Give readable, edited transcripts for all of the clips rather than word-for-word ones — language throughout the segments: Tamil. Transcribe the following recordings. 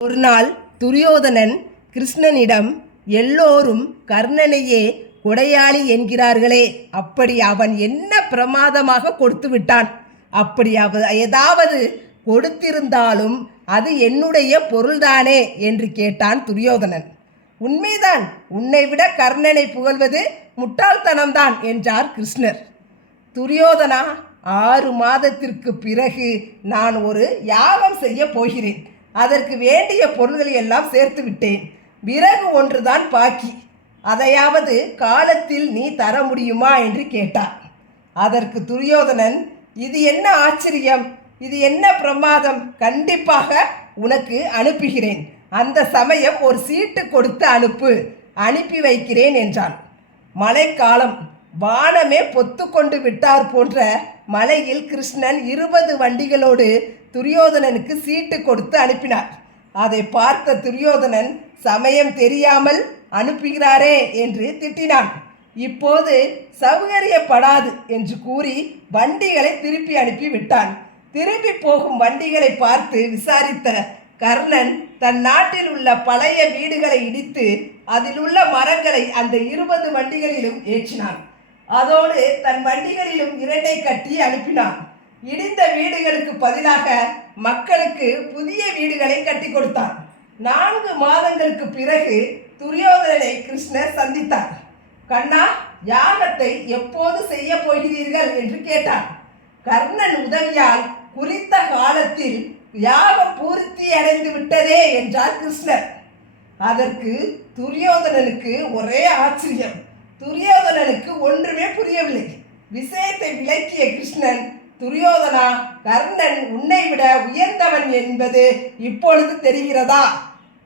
ஒரு நாள் துரியோதனன் கிருஷ்ணனிடம், எல்லோரும் கர்ணனையே கொடையாளி என்கிறார்களே, அப்படி அவன் என்ன பிரமாதமாக கொடுத்து விட்டான்? அப்படி ஏதாவது கொடுத்திருந்தாலும் அது என்னுடைய பொருள்தானே என்று கேட்டான் துரியோதனன். உண்மைதான், உன்னை விட கர்ணனை புகழ்வது முட்டாள்தனம்தான் என்றார் கிருஷ்ணர். துரியோதனா, 6 மாதத்திற்கு பிறகு நான் ஒரு யாகம் செய்ய போகிறேன். அதற்கு வேண்டிய பொருள்களை எல்லாம் சேர்த்து விட்டேன். விறகு ஒன்றுதான் பாக்கி. அதையாவது காலத்தில் நீ தர முடியுமா என்று கேட்டார். அதற்கு துரியோதனன், இது என்ன ஆச்சரியம், இது என்ன பிரமாதம், கண்டிப்பாக உனக்கு அனுப்புகிறேன். அந்த சமயம் ஒரு சீட்டு கொடுத்து அனுப்பி வைக்கிறேன் என்றான். மழைக்காலம், வானமே பொத்து கொண்டு விட்டார் போன்ற மலையில் கிருஷ்ணன் 20 வண்டிகளோடு துரியோதனனுக்கு சீட்டு கொடுத்து அனுப்பினார். அதை பார்த்த துரியோதனன், சமயம் தெரியாமல் அனுப்புகிறாரே என்று திட்டினான். இப்போது சௌகரியப்படாது என்று கூறி வண்டிகளை திருப்பி அனுப்பி விட்டான். திரும்பி போகும் வண்டிகளை பார்த்து விசாரித்த கர்ணன் தன் நாட்டில் உள்ள பழைய வீடுகளை இடித்து அதில் உள்ள மரங்களை அந்த 20 வண்டிகளிலும் ஏற்றினான். அதோடு தன் வண்டிகளிலும் 2 கட்டி அனுப்பினான். இடிந்த வீடுகளுக்கு பதிலாக மக்களுக்கு புதிய வீடுகளை கட்டி கொடுத்தான். 4 மாதங்களுக்கு பிறகு துரியோதனனை கிருஷ்ணர் சந்தித்தார். கண்ணா, யாகத்தை எப்போது செய்ய போகிறீர்கள் என்று கேட்டார். கர்ணன் உதவியால் குறித்த காலத்தில் யாகம் பூர்த்தி அடைந்து விட்டதே என்றார் கிருஷ்ணர். அதற்கு துரியோதனனுக்கு ஒரே ஆச்சரியம். துரியோதனனுக்கு ஒன்றுமே புரியவில்லை. விஷயத்தை விளக்கிய கிருஷ்ணன், துரியோதனா, கர்ணன் உன்னை விட உயர்ந்தவன் என்பது இப்பொழுது தெரிகிறதா?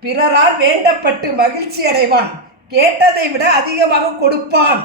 பிறரால் வேண்டப்பட்டு மகிழ்ச்சி அடைவான், கேட்டதை விட அதிகமாக கொடுப்பான்.